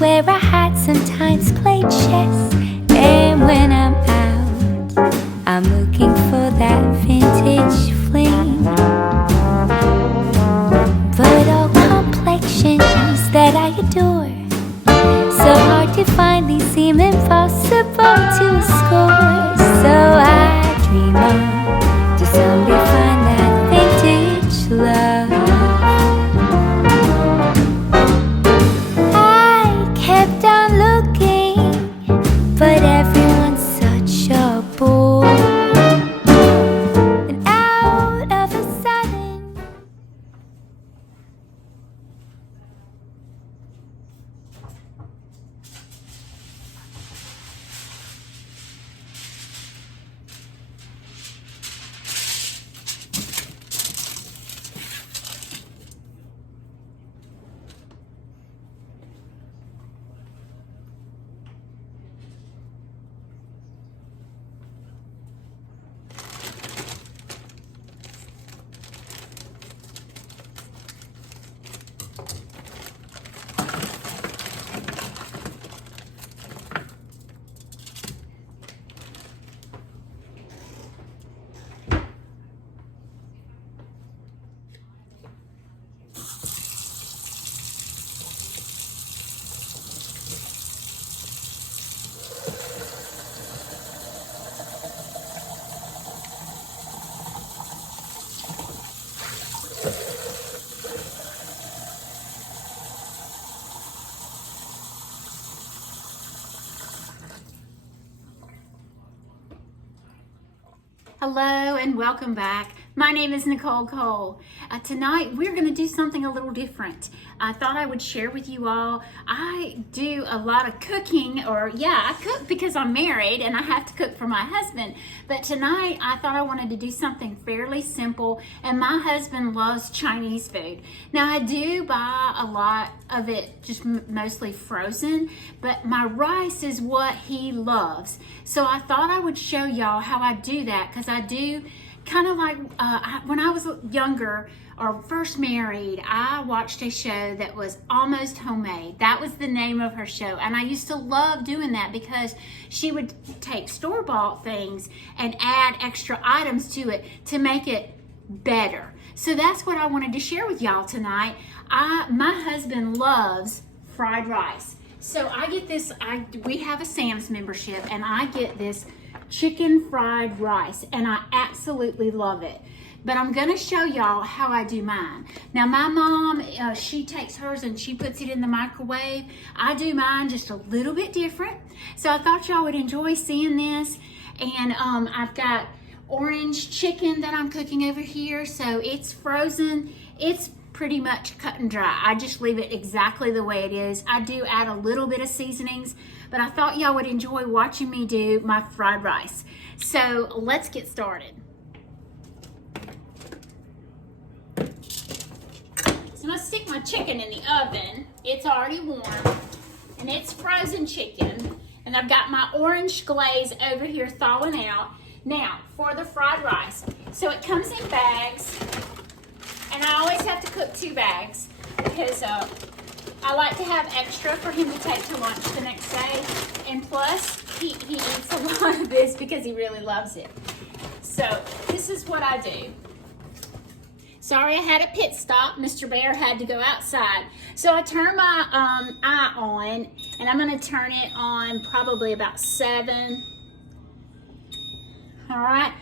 wear a hat, sometimes play chess. And when I'm out, I'm looking for that vintage fling. But all complexions that I adore, so hard to find, these seem impossible to score. So I dream on to someday find that vintage love. I kept on looking, but everyone's such a bore. And out of a sudden, Hello and welcome back. My name is Nicole Cole. Tonight we're going to do something a little different. I thought I would share with you all. I do a lot of cooking, I cook because I'm married and I have to cook for my husband. But tonight I thought I wanted to do something fairly simple, and my husband loves Chinese food. Now I do buy a lot of it just mostly frozen, but my rice is what he loves. So I thought I would show y'all how I do that, because I do kind of like when I was younger or first married, I watched a show that was Almost Homemade. That was the name of her show, and I used to love doing that because she would take store-bought things and add extra items to it to make it better. So that's what I wanted to share with y'all tonight. My husband loves fried rice. So I get this, we have a Sam's membership, and I get this chicken fried rice, and I absolutely love it. But I'm gonna show y'all how I do mine. Now my mom, she takes hers and she puts it in the microwave. I do mine just a little bit different. So I thought y'all would enjoy seeing this. And I've got orange chicken that I'm cooking over here. So it's frozen. It's pretty much cut and dry. I just leave it exactly the way it is. I do add a little bit of seasonings, but I thought y'all would enjoy watching me do my fried rice. So let's get started. So I'm gonna stick my chicken in the oven. It's already warm, and it's frozen chicken. And I've got my orange glaze over here thawing out. Now, for the fried rice. So it comes in bags, and I always have to cook 2 bags because I like to have extra for him to take to lunch the next day. And plus, he eats a lot of this because he really loves it. So this is what I do. Sorry, I had a pit stop. Mr. Bear had to go outside. So I turn my eye on, and I'm gonna turn it on probably about 7. All right,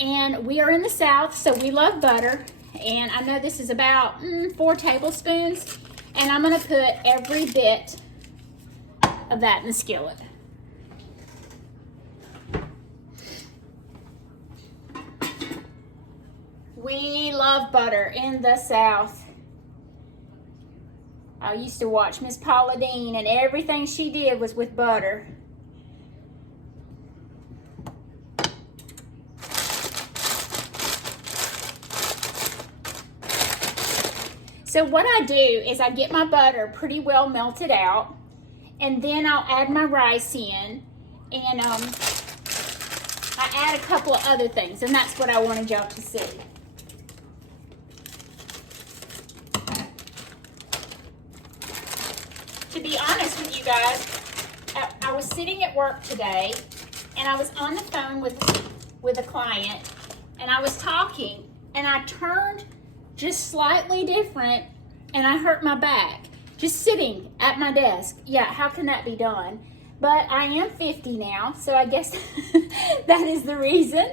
and we are in the South, so we love butter. And I know this is about 4 tablespoons. And I'm gonna put every bit of that in the skillet. We love butter in the South. I used to watch Miss Paula Deen, and everything she did was with butter. So what I do is I get my butter pretty well melted out, and then I'll add my rice in, and I add a couple of other things, and that's what I wanted y'all to see. To be honest with guys. I was sitting at work today, and I was on the phone with a client, and I was talking, and I turned just slightly different, and I hurt my back just sitting at my desk. Yeah, how can that be done? But I am 50 now, so I guess that is the reason.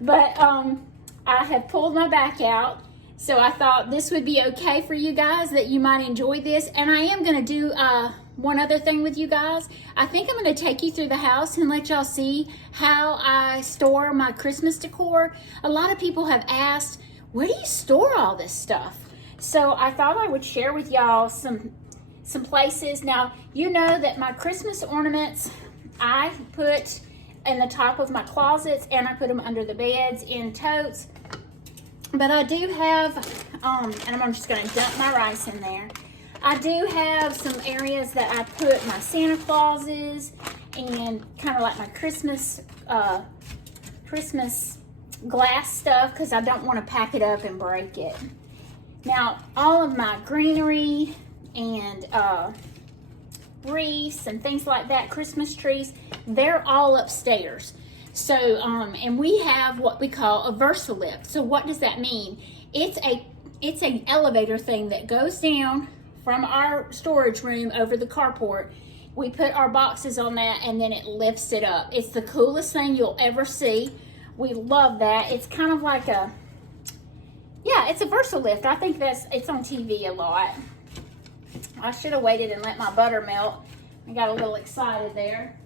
But I have pulled my back out, so I thought this would be okay for you guys, that you might enjoy this. And I am going to do one other thing with you guys. I think I'm going to take you through the house and let y'all see how I store my Christmas decor. A lot of people have asked, where do you store all this stuff? So I thought I would share with y'all some places. Now, you know that my Christmas ornaments, I put in the top of my closets, and I put them under the beds in totes. But I do have, and I'm just going to dump my rice in there. I do have some areas that I put my Santa Clauses and kind of like my Christmas glass stuff, because I don't want to pack it up and break it. Now, all of my greenery and wreaths and things like that, Christmas trees, they're all upstairs. So, and we have what we call a VersaLift. So what does that mean? It's an elevator thing that goes down from our storage room over the carport. We put our boxes on that, and then it lifts it up. It's the coolest thing you'll ever see. We love that. It's kind of like a, yeah, it's a VersaLift. I think it's on TV a lot. I should have waited and let my butter melt. I got a little excited there.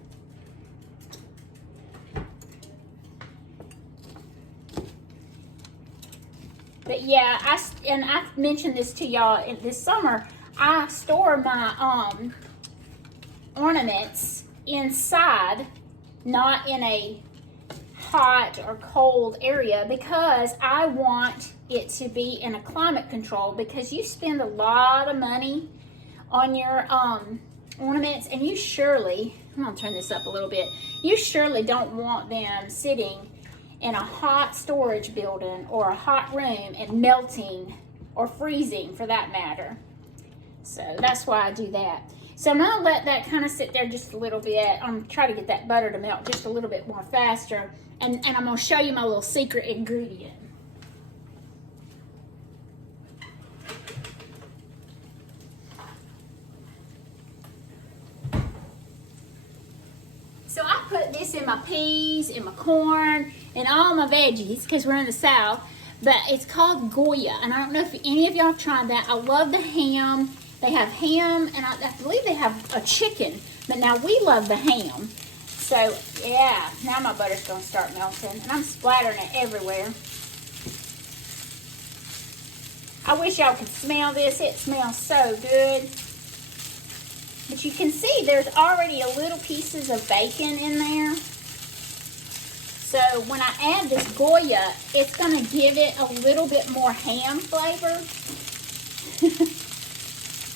But yeah, I mentioned this to y'all this summer. I store my ornaments inside, not in a hot or cold area, because I want it to be in a climate control, because you spend a lot of money on your ornaments, and you surely, I'm gonna turn this up a little bit, you surely don't want them sitting in a hot storage building or a hot room and melting, or freezing for that matter. So that's why I do that. So I'm gonna let that kind of sit there just a little bit. I'm trying to get that butter to melt just a little bit more faster. And I'm gonna show you my little secret ingredient. So I put this in my peas, in my corn, and all my veggies, because we're in the South. But it's called Goya, and I don't know if any of y'all have tried that. I love the ham. They have ham, and I believe they have a chicken. But now we love the ham. So, yeah, now my butter's going to start melting, and I'm splattering it everywhere. I wish y'all could smell this. It smells so good. But you can see there's already a little pieces of bacon in there. So when I add this Goya, it's going to give it a little bit more ham flavor.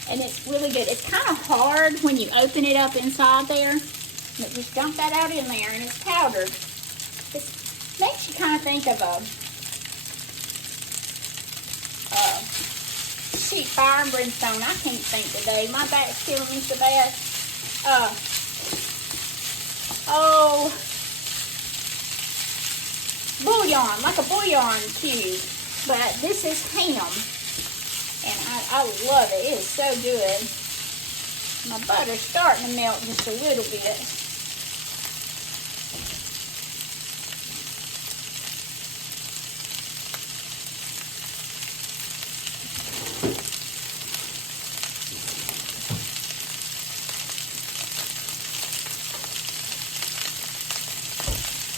And it's really good. It's kind of hard when you open it up inside there. But just dump that out in there, and it's powdered. It makes you kind of think of a sheep fire and brimstone. I can't think today. My back's killing me so bad. Bouillon, like a bouillon cube. But this is ham. And I love it. It is so good. My butter's starting to melt just a little bit.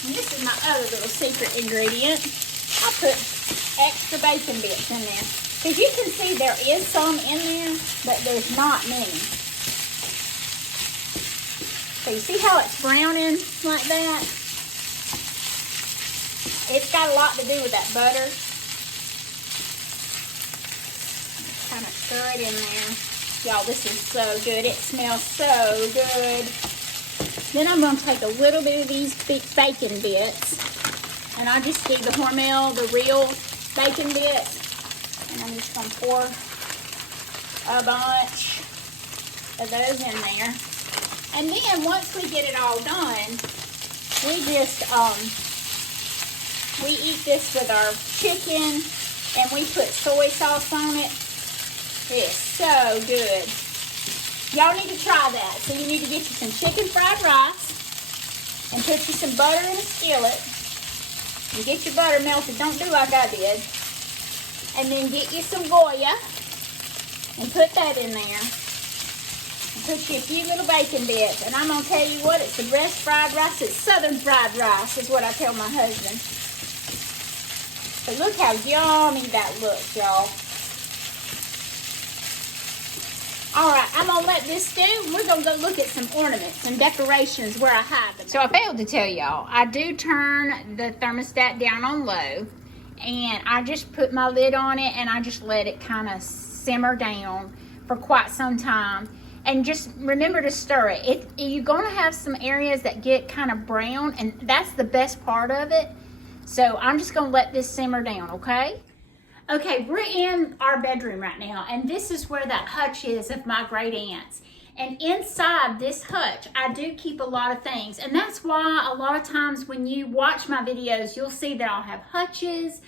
And this is my other little secret ingredient. I put extra bacon bits in there. Because you can see there is some in there, but there's not many. So you see how it's browning like that? It's got a lot to do with that butter. Kind of stir it in there. Y'all, this is so good. It smells so good. Then I'm going to take a little bit of these bacon bits, and I'll just do the Hormel, the real bacon bits. And I'm just going to pour a bunch of those in there. And then once we get it all done, we just, we eat this with our chicken, and we put soy sauce on it. It's so good. Y'all need to try that. So you need to get you some chicken fried rice and put you some butter in a skillet. And get your butter melted. Don't do like I did. And then get you some Goya and put that in there. And put you a few little bacon bits. And I'm going to tell you what, it's the best fried rice. It's Southern fried rice is what I tell my husband. But look how yummy that looks, y'all. All right, I'm going to let this stew. We're going to go look at some ornaments and decorations where I hide them. So I failed to tell y'all, I do turn the thermostat down on low, and I just put my lid on it, and I just let it kind of simmer down for quite some time. And just remember to stir it. You're going to have some areas that get kind of brown, and that's the best part of it. So I'm just going to let this simmer down, okay? Okay, we're in our bedroom right now, and this is where that hutch is of my great aunts. And inside this hutch, I do keep a lot of things. And that's why a lot of times when you watch my videos, you'll see that I'll have hutches.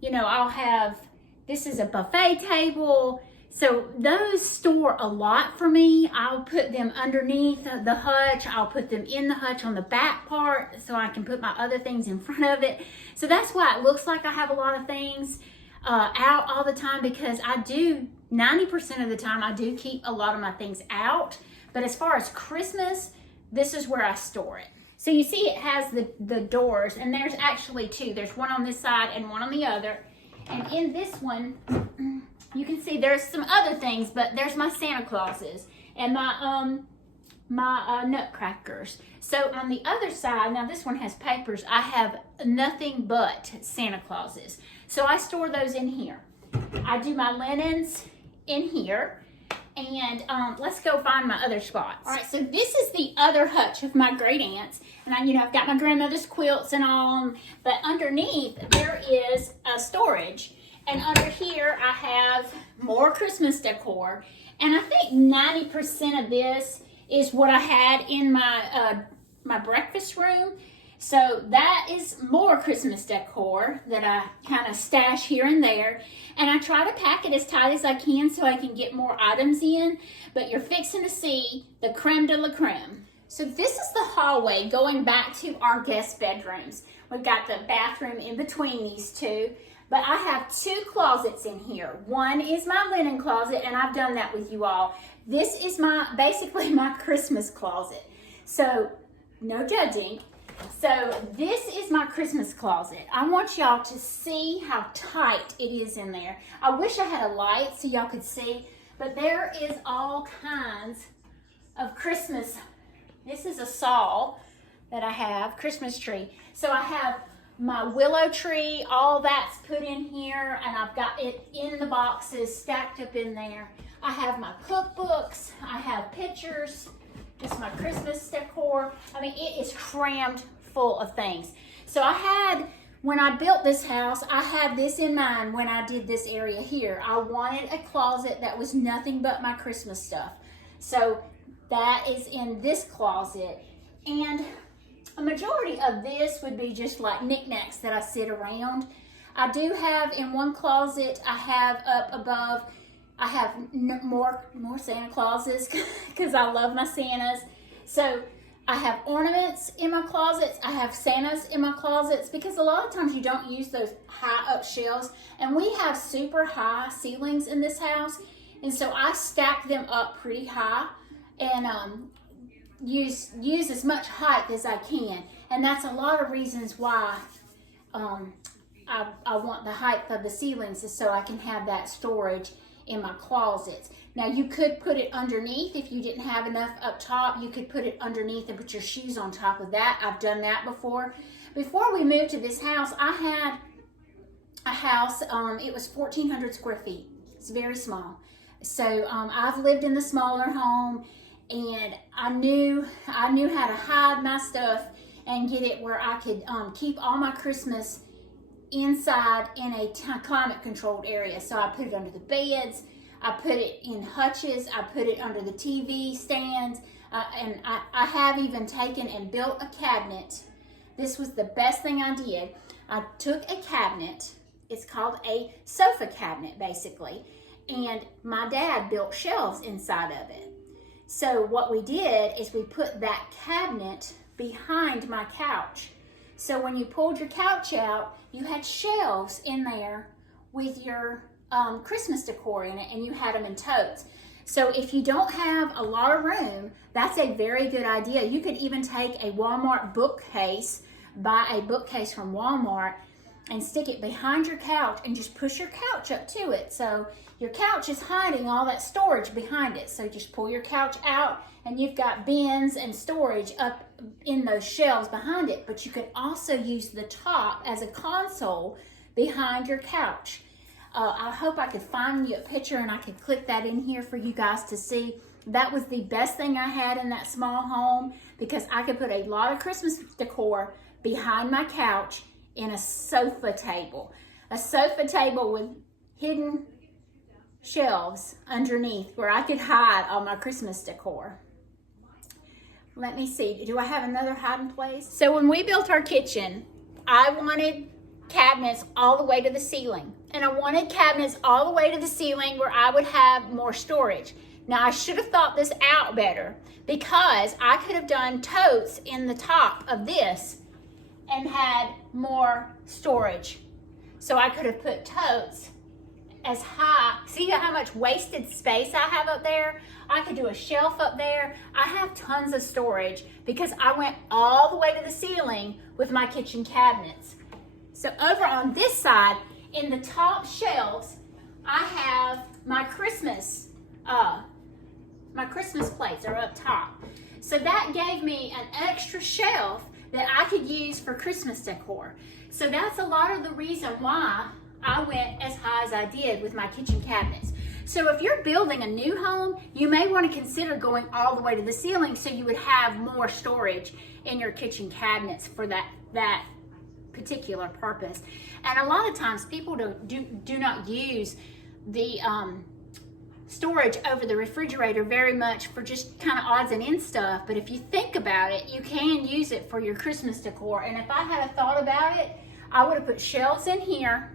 You know, I'll have, this is a buffet table. So those store a lot for me. I'll put them underneath the hutch. I'll put them in the hutch on the back part so I can put my other things in front of it. So that's why it looks like I have a lot of things out all the time, because I do, 90% of the time, I do keep a lot of my things out. But as far as Christmas, this is where I store it. So you see it has the doors, and there's actually two. There's one on this side and one on the other. And in this one, you can see there's some other things, but there's my Santa Clauses and my nutcrackers. So on the other side, now this one has papers, I have nothing but Santa Clauses. So I store those in here. I do my linens in here. And let's go find my other spots. All right, so this is the other hutch of my great aunts. And I've got my grandmother's quilts and all, but underneath there is a storage. And under here I have more Christmas decor. And I think 90% of this is what I had in my my breakfast room. So that is more Christmas decor that I kind of stash here and there. And I try to pack it as tight as I can so I can get more items in. But you're fixing to see the creme de la creme. So this is the hallway going back to our guest bedrooms. We've got the bathroom in between these two. But I have two closets in here. One is my linen closet, and I've done that with you all. This is basically my Christmas closet. So no judging. So this is my Christmas closet. I want y'all to see how tight it is in there. I wish I had a light so y'all could see, but there is all kinds of Christmas. This is a saw that I have, Christmas tree. So I have my willow tree, all that's put in here, and I've got it in the boxes stacked up in there. I have my cookbooks, I have pictures. Just my Christmas decor. I mean, it is crammed full of things. So when I built this house, I had this in mind when I did this area here. I wanted a closet that was nothing but my Christmas stuff. So that is in this closet. And a majority of this would be just like knickknacks that I sit around. I do have in one closet, I have up above, I have more Santa Clauses because I love my Santas. So I have ornaments in my closets. I have Santas in my closets because a lot of times you don't use those high up shelves. And we have super high ceilings in this house. And so I stack them up pretty high and use as much height as I can. And that's a lot of reasons why I want the height of the ceilings is so I can have that storage in my closets. Now you could put it underneath if you didn't have enough up top. You could put it underneath and put your shoes on top of that. I've done that before. Before we moved to this house, I had a house, it was 1,400 square feet. It's very small. So I've lived in the smaller home, and I knew how to hide my stuff and get it where I could keep all my Christmas inside in a climate controlled area. So I put it under the beds, I put it in hutches, I put it under the TV stands, And I have even taken and built a cabinet. This was the best thing I did. I took a cabinet. It's called a sofa cabinet, basically. And my dad built shelves inside of it. So what we did is we put that cabinet behind my couch. So when you pulled your couch out, you had shelves in there with your Christmas decor in it, and you had them in totes. So if you don't have a lot of room, that's a very good idea. You could even take a Walmart bookcase, buy a bookcase from Walmart, and stick it behind your couch and just push your couch up to it. So your couch is hiding all that storage behind it. So just pull your couch out and you've got bins and storage up in those shelves behind it. But you can also use the top as a console behind your couch. I hope I could find you a picture and I could click that in here for you guys to see. That was the best thing I had in that small home, because I could put a lot of Christmas decor behind my couch in a sofa table. A sofa table with hidden shelves underneath where I could hide all my Christmas decor. Let me see, do I have another hiding place? So when we built our kitchen, I wanted cabinets all the way to the ceiling. And I wanted cabinets all the way to the ceiling where I would have more storage. Now I should have thought this out better, because I could have done totes in the top of this and had more storage. So I could have put totes as high. See how much wasted space I have up there? I could do a shelf up there. I have tons of storage because I went all the way to the ceiling with my kitchen cabinets. So over on this side, in the top shelves, I have my Christmas plates are up top. So that gave me an extra shelf that I could use for Christmas decor. So that's a lot of the reason why I went as high as I did with my kitchen cabinets. So if you're building a new home, you may want to consider going all the way to the ceiling so you would have more storage in your kitchen cabinets for that particular purpose. And a lot of times people do not use the storage over the refrigerator very much for just kind of odds and ends stuff. But if you think about it, you can use it for your Christmas decor. And if I had thought about it, I would have put shelves in here,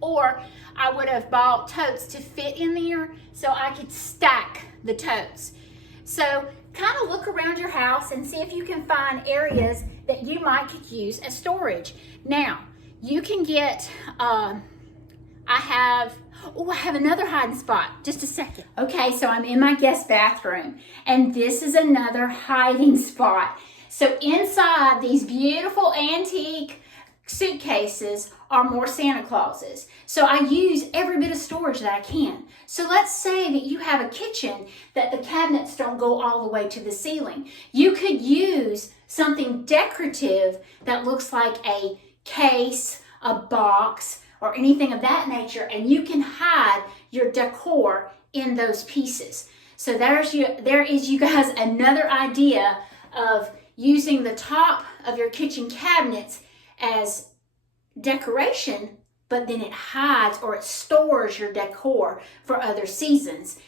or I would have bought totes to fit in there so I could stack the totes. So kind of look around your house and see if you can find areas that you might could use as storage. Now, you can get, I have another hiding spot. Just a second. Okay, so I'm in my guest bathroom, and this is another hiding spot. So inside these beautiful antique suitcases are more Santa Clauses. So I use every bit of storage that I can. So let's say that you have a kitchen that the cabinets don't go all the way to the ceiling. You could use something decorative that looks like a case, a box, or anything of that nature, and you can hide your decor in those pieces. So there is you guys another idea of using the top of your kitchen cabinets as decoration, but then it hides or it stores your decor for other seasons.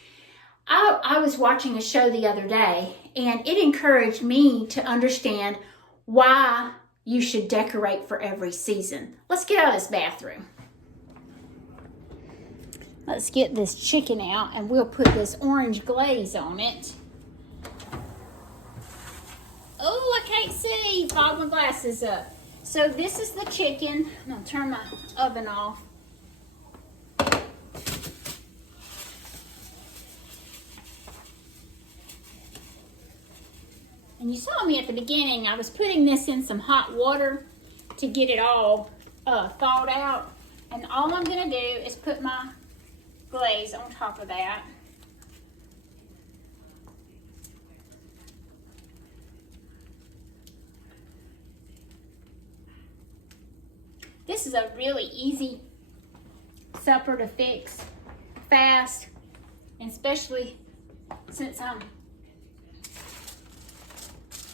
I was watching a show the other day, and it encouraged me to understand why you should decorate for every season. Let's get out of this bathroom. Let's get this chicken out, and we'll put this orange glaze on it. Oh, I can't see. Fog my glasses up. So this is the chicken. I'm going to turn my oven off. And you saw me at the beginning. I was putting this in some hot water to get it all thawed out. And all I'm going to do is put my glaze on top of that. This is a really easy supper to fix, fast, and especially since I'm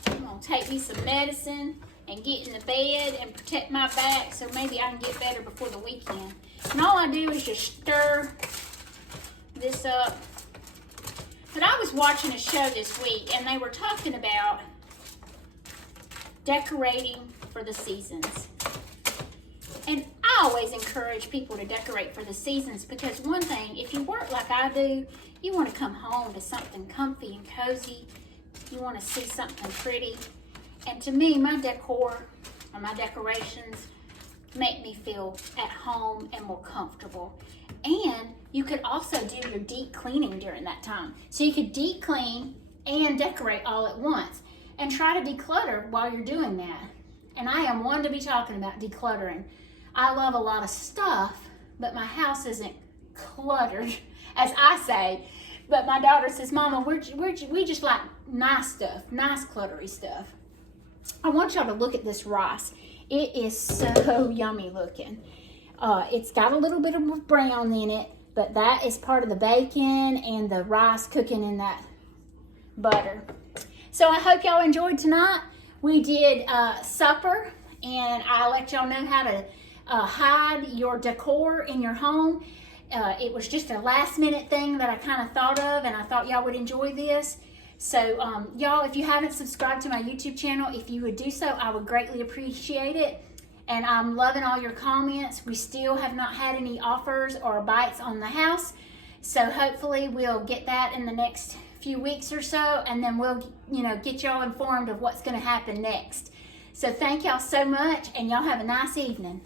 gonna take me some medicine and get in the bed and protect my back, so maybe I can get better before the weekend. And all I do is just stir this up. But I was watching a show this week and they were talking about decorating for the seasons. And I always encourage people to decorate for the seasons because one thing, if you work like I do, you want to come home to something comfy and cozy. You want to see something pretty. And to me, my decor or my decorations make me feel at home and more comfortable. And you could also do your deep cleaning during that time. So you could deep clean and decorate all at once and try to declutter while you're doing that. And I am one to be talking about decluttering. I love a lot of stuff, but my house isn't cluttered, as I say. But my daughter says, Mama, we just like nice stuff, nice cluttery stuff. I want y'all to look at this rice. It is so yummy looking. It's got a little bit of brown in it, but that is part of the bacon and the rice cooking in that butter. So I hope y'all enjoyed tonight. We did supper, and I let y'all know how to hide your decor in your home. It was just a last minute thing that I kind of thought of, and I thought y'all would enjoy this. So y'all, if you haven't subscribed to my YouTube channel, if you would do so, I would greatly appreciate it. And I'm loving all your comments. We still have not had any offers or bites on the house. So hopefully we'll get that in the next few weeks or so, and then we'll, get y'all informed of what's going to happen next. So thank y'all so much, and y'all have a nice evening.